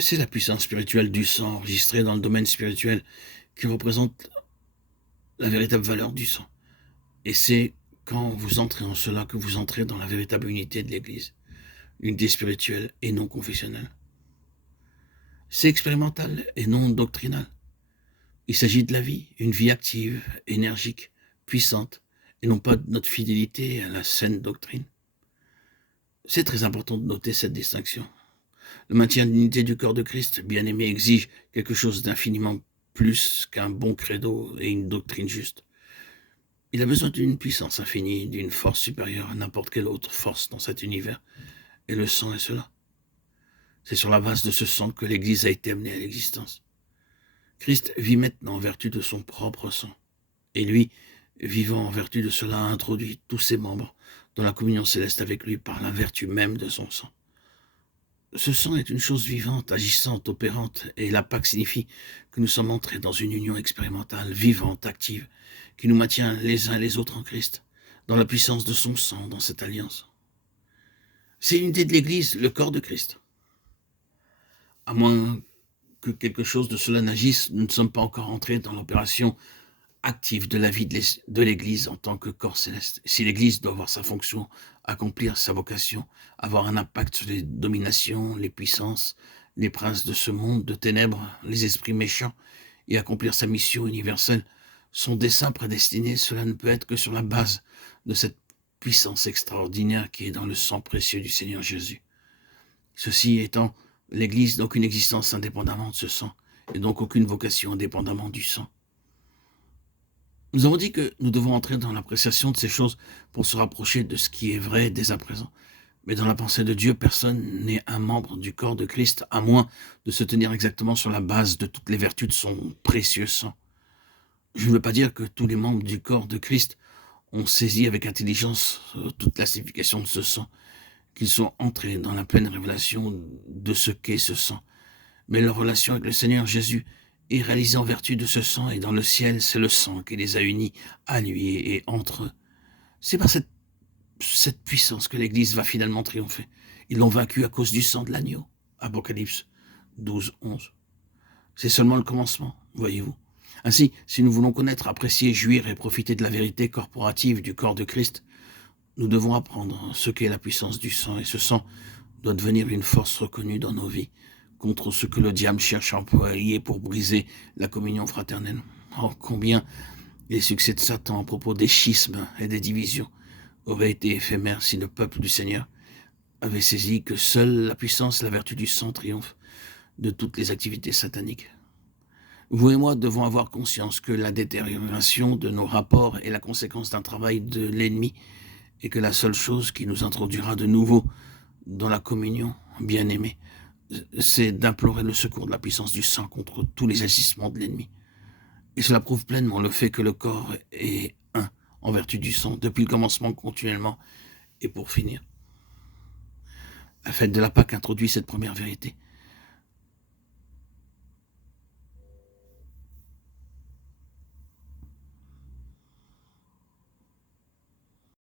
C'est la puissance spirituelle du sang enregistrée dans le domaine spirituel qui représente la véritable valeur du sang. Et c'est quand vous entrez en cela que vous entrez dans la véritable unité de l'Église, unité spirituelle et non confessionnelle. C'est expérimental et non doctrinal. Il s'agit de la vie, une vie active, énergique, puissante, et non pas de notre fidélité à la saine doctrine. C'est très important de noter cette distinction. Le maintien de l'unité du corps de Christ, bien-aimé, exige quelque chose d'infiniment plus qu'un bon credo et une doctrine juste. Il a besoin d'une puissance infinie, d'une force supérieure à n'importe quelle autre force dans cet univers. Et le sang est cela. C'est sur la base de ce sang que l'Église a été amenée à l'existence. Christ vit maintenant en vertu de son propre sang. Et lui, vivant en vertu de cela, a introduit tous ses membres dans la communion céleste avec lui par la vertu même de son sang. Ce sang est une chose vivante, agissante, opérante, et la Pâque signifie que nous sommes entrés dans une union expérimentale, vivante, active, qui nous maintient les uns les autres en Christ, dans la puissance de son sang, dans cette alliance. C'est l'unité de l'Église, le corps de Christ. À moins que quelque chose de cela n'agisse, nous ne sommes pas encore entrés dans l'opération active de la vie de l'Église en tant que corps céleste. Si l'Église doit avoir sa fonction, accomplir sa vocation, avoir un impact sur les dominations, les puissances, les princes de ce monde de ténèbres, les esprits méchants, et accomplir sa mission universelle, son dessein prédestiné, cela ne peut être que sur la base de cette puissance extraordinaire qui est dans le sang précieux du Seigneur Jésus. Ceci étant, l'Église n'a aucune existence indépendamment de ce sang, et donc aucune vocation indépendamment du sang. Nous avons dit que nous devons entrer dans l'appréciation de ces choses pour se rapprocher de ce qui est vrai dès à présent. Mais dans la pensée de Dieu, personne n'est un membre du corps de Christ, à moins de se tenir exactement sur la base de toutes les vertus de son précieux sang. Je ne veux pas dire que tous les membres du corps de Christ ont saisi avec intelligence toute la signification de ce sang, qu'ils sont entrés dans la pleine révélation de ce qu'est ce sang. Mais leur relation avec le Seigneur Jésus est réalisée en vertu de ce sang, et dans le ciel, c'est le sang qui les a unis à lui et entre eux. C'est par cette puissance que l'Église va finalement triompher. Ils l'ont vaincu à cause du sang de l'agneau. Apocalypse 12, 11. C'est seulement le commencement, voyez-vous. Ainsi, si nous voulons connaître, apprécier, jouir et profiter de la vérité corporative du corps de Christ, nous devons apprendre ce qu'est la puissance du sang, et ce sang doit devenir une force reconnue dans nos vies, contre ce que le diable cherche à employer pour briser la communion fraternelle. Oh, combien les succès de Satan à propos des schismes et des divisions auraient été éphémères si le peuple du Seigneur avait saisi que seule la puissance et la vertu du sang triomphent de toutes les activités sataniques. Vous et moi devons avoir conscience que la détérioration de nos rapports est la conséquence d'un travail de l'ennemi, et que la seule chose qui nous introduira de nouveau dans la communion, bien-aimée, c'est d'implorer le secours de la puissance du sang contre tous les agissements de l'ennemi. Et cela prouve pleinement le fait que le corps est un en vertu du sang, depuis le commencement continuellement. Et pour finir, la fête de la Pâque introduit cette première vérité.